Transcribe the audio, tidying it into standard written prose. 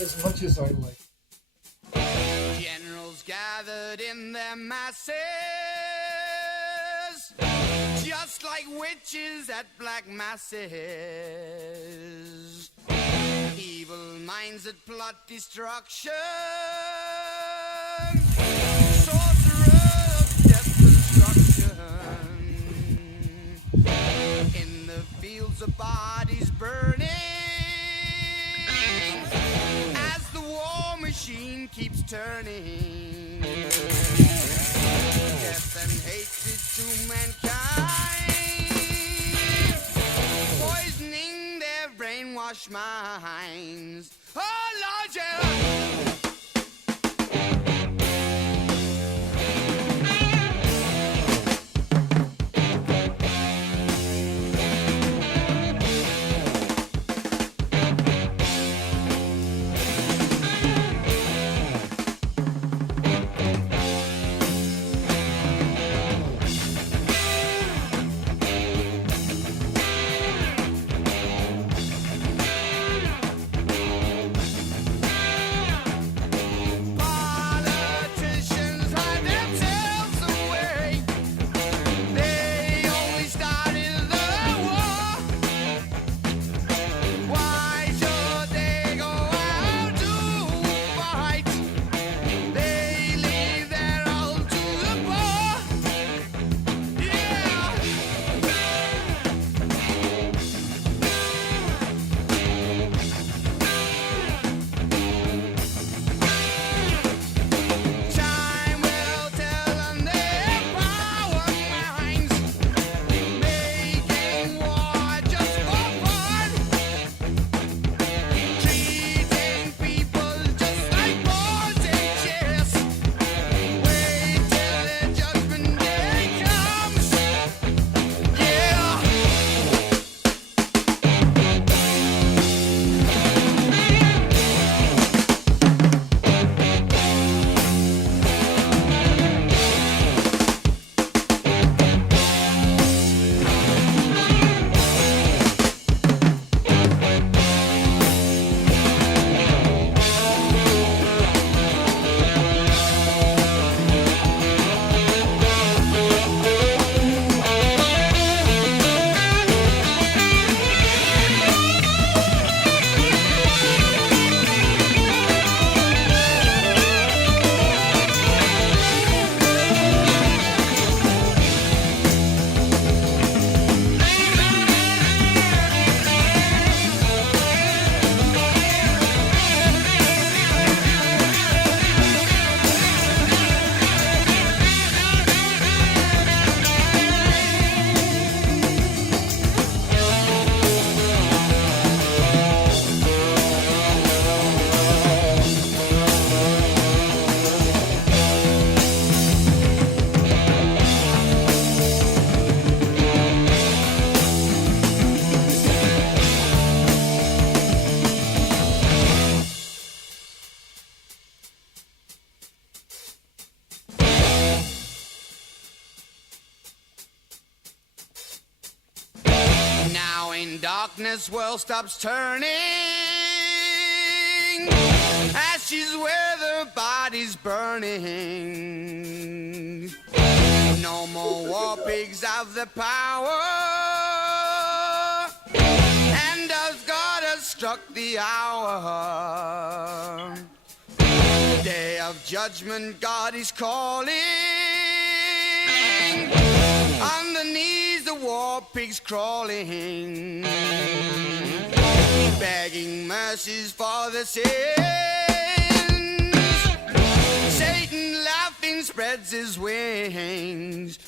As much as I like. Generals gathered in their masses, just like witches at black masses. Evil minds that plot destruction, sorcerer of death destruction. In the fields of bodies burning, machine keeps turning. Death and hatred to mankind, poisoning their brainwashed minds. Oh Lord, yeah. Darkness world stops turning, ashes where the body's burning. No more war pigs have the power, and as God has struck the hour, day of judgment God is calling. Underneath the war pigs crawling, begging mercies for the sins. Satan laughing spreads his wings.